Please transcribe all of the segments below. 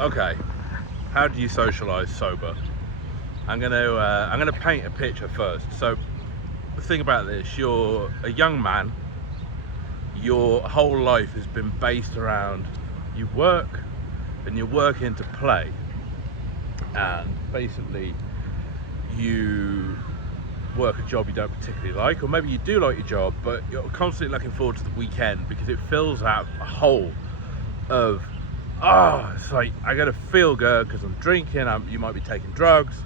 Okay, how do you socialise sober? I'm gonna paint a picture first. So think about this: you're a young man. Your whole life has been based around you work and you're working to play, and basically you work a job you don't particularly like, or maybe you do like your job, but you're constantly looking forward to the weekend because it fills out a hole of it's like I gotta feel good because I'm drinking. You might be taking drugs.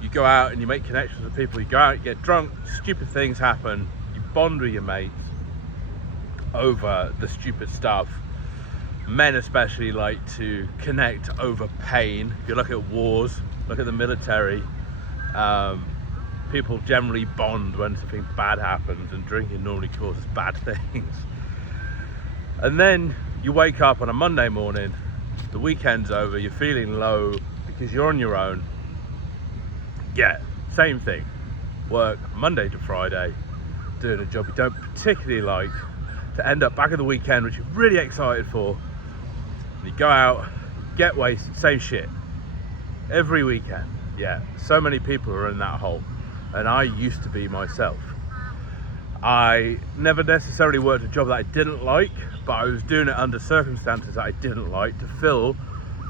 You go out and you make connections with people. You go out, you get drunk, stupid things happen. You bond with your mates over the stupid stuff. Men especially like to connect over pain. If you look at wars, look at the military, people generally bond when something bad happens, and drinking normally causes bad things. And then you wake up on a Monday morning, the weekend's over, you're feeling low because you're on your own. Yeah, same thing. Work Monday to Friday, doing a job you don't particularly like, to end up back at the weekend, which you're really excited for. And you go out, get wasted, same shit. Every weekend. Yeah, so many people are in that hole. And I used to be myself. I never necessarily worked a job that I didn't like, but I was doing it under circumstances that I didn't like to fill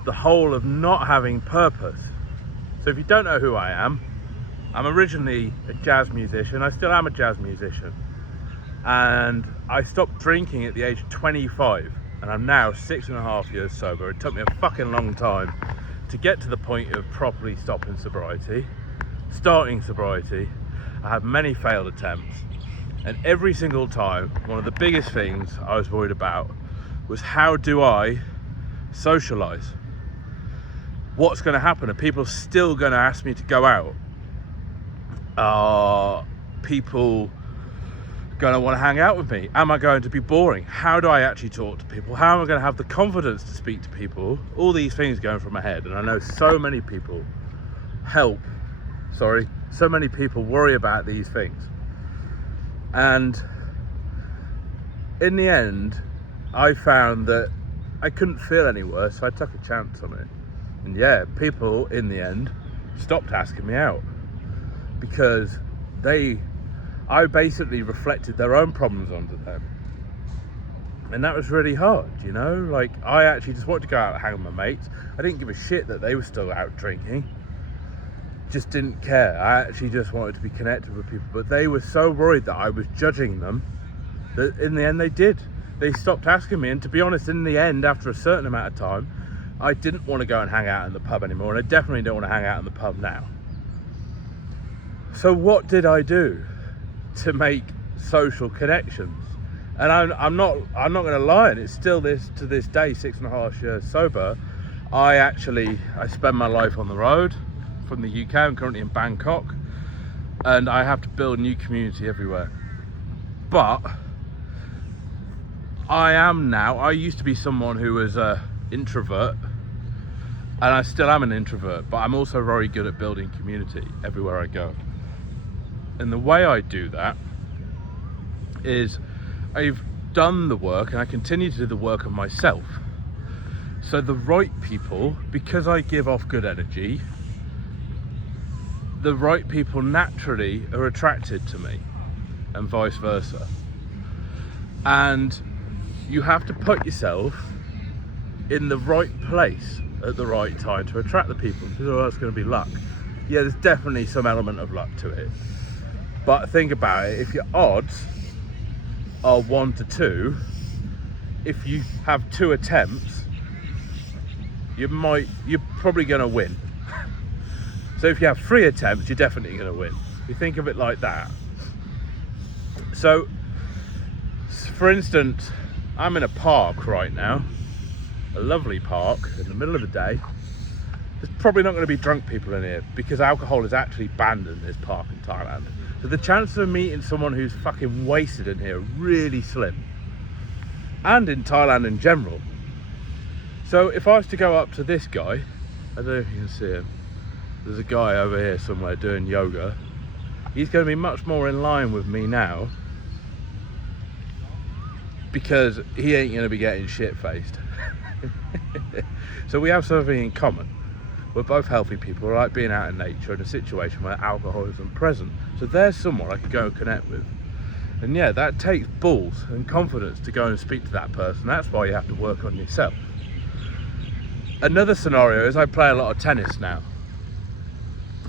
the hole of not having purpose. So if you don't know who I am, I'm originally a jazz musician. I still am a jazz musician. And I stopped drinking at the age of 25, and I'm now 6.5 years sober. It took me a fucking long time to get to the point of properly starting sobriety. I had many failed attempts, and every single time, one of the biggest things I was worried about was, how do I socialise? What's going to happen? Are people still going to ask me to go out? Are people going to want to hang out with me? Am I going to be boring? How do I actually talk to people? How am I going to have the confidence to speak to people? All these things going through my head, and I know so many people so many people worry about these things. And in the end, I found that I couldn't feel any worse, so I took a chance on it. And yeah, people in the end stopped asking me out because I basically reflected their own problems onto them. And that was really hard, you know? Like, I actually just wanted to go out and hang with my mates. I didn't give a shit that they were still out drinking. Just didn't care. I actually just wanted to be connected with people. But they were so worried that I was judging them that in the end they did. They stopped asking me. And to be honest, in the end, after a certain amount of time, I didn't want to go and hang out in the pub anymore. And I definitely don't want to hang out in the pub now. So what did I do to make social connections? And I'm not going to lie, and it's still to this day, 6.5 years sober. I spend my life on the road from the UK. I'm currently in Bangkok, and I have to build a new community everywhere. But I used to be someone who was an introvert, and I still am an introvert, but I'm also very good at building community everywhere I go. And the way I do that is I've done the work, and I continue to do the work of myself. So the right people, because I give off good energy, the right people naturally are attracted to me, and vice versa. And you have to put yourself in the right place at the right time to attract the people, because otherwise it's going to be luck. Yeah, there's definitely some element of luck to it. But think about it, if your odds are 1 to 2, if you have 2 attempts, you're probably going to win. So if you have 3 attempts, you're definitely going to win. You think of it like that. So, for instance, I'm in a park right now, a lovely park in the middle of the day. There's probably not going to be drunk people in here because alcohol is actually banned in this park in Thailand. So the chances of meeting someone who's fucking wasted in here are really slim. And in Thailand in general. So if I was to go up to this guy, I don't know if you can see him. There's a guy over here somewhere doing yoga. He's going to be much more in line with me now because he ain't going to be getting shit-faced. So we have something in common. We're both healthy people. We like being out in nature in a situation where alcohol isn't present. So there's someone I could go and connect with. And yeah, that takes balls and confidence to go and speak to that person. That's why you have to work on yourself. Another scenario is I play a lot of tennis now.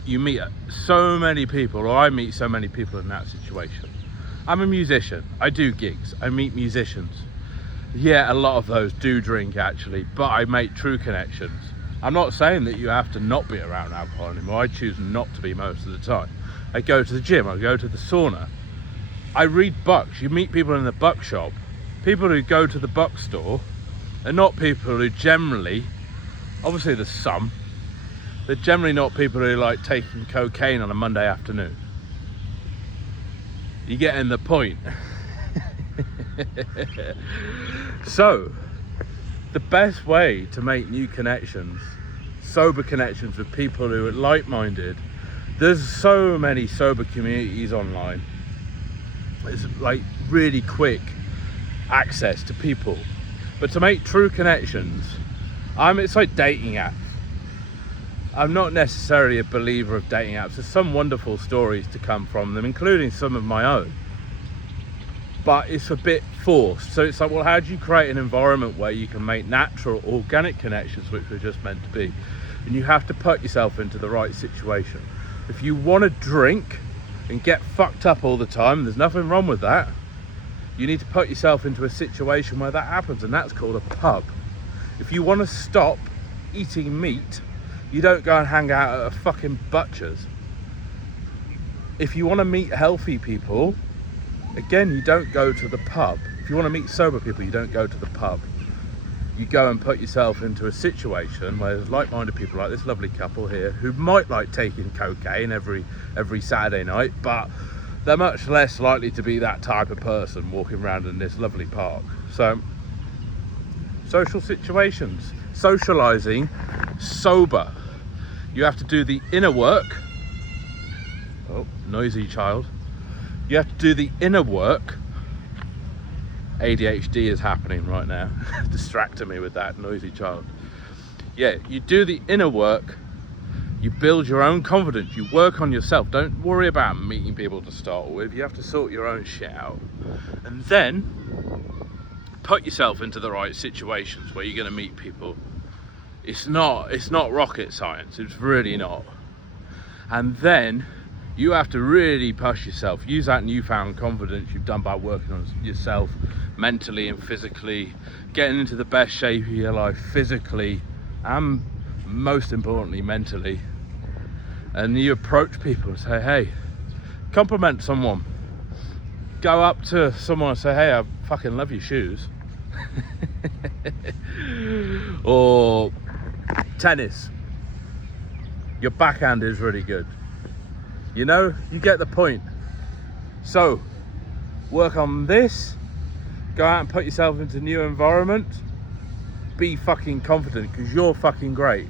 You meet so many people, or I meet so many people in that situation. I'm a musician. I do gigs. I meet musicians. Yeah, a lot of those do drink actually, but I make true connections. I'm not saying that you have to not be around alcohol anymore. I choose not to be most of the time. I go to the gym, I go to the sauna. I read books. You meet people in the book shop. People who go to the bookstore are not people who generally, obviously there's some, they're generally not people who like taking cocaine on a Monday afternoon. You getting the point? So, the best way to make new connections, sober connections with people who are like-minded, there's so many sober communities online. It's like really quick access to people. But to make true connections, it's like dating apps. I'm not necessarily a believer of dating apps. There's some wonderful stories to come from them, including some of my own. But it's a bit forced. So it's like, well, how do you create an environment where you can make natural, organic connections, which we're just meant to be? And you have to put yourself into the right situation. If you want to drink and get fucked up all the time, there's nothing wrong with that. You need to put yourself into a situation where that happens, and that's called a pub. If you want to stop eating meat, you don't go and hang out at a fucking butcher's. If you want to meet healthy people, again, you don't go to the pub. If you want to meet sober people, you don't go to the pub. You go and put yourself into a situation where there's like-minded people like this lovely couple here who might like taking cocaine every Saturday night, but they're much less likely to be that type of person walking around in this lovely park. So, social situations, socializing sober. You have to do the inner work. Oh, noisy child. You have to do the inner work. ADHD is happening right now, distracting me with that noisy child. Yeah, you do the inner work, you build your own confidence, you work on yourself. Don't worry about meeting people to start with. You have to sort your own shit out. And then put yourself into the right situations where you're going to meet people. It's not rocket science, it's really not. And then you have to really push yourself. Use that newfound confidence you've done by working on yourself mentally and physically, getting into the best shape of your life physically and most importantly mentally. And you approach people and say, hey, compliment someone. Go up to someone and say, hey, I fucking love your shoes. Or tennis, your backhand is really good. You know, you get the point. So, work on this, go out and put yourself into a new environment, be fucking confident, because you're fucking great.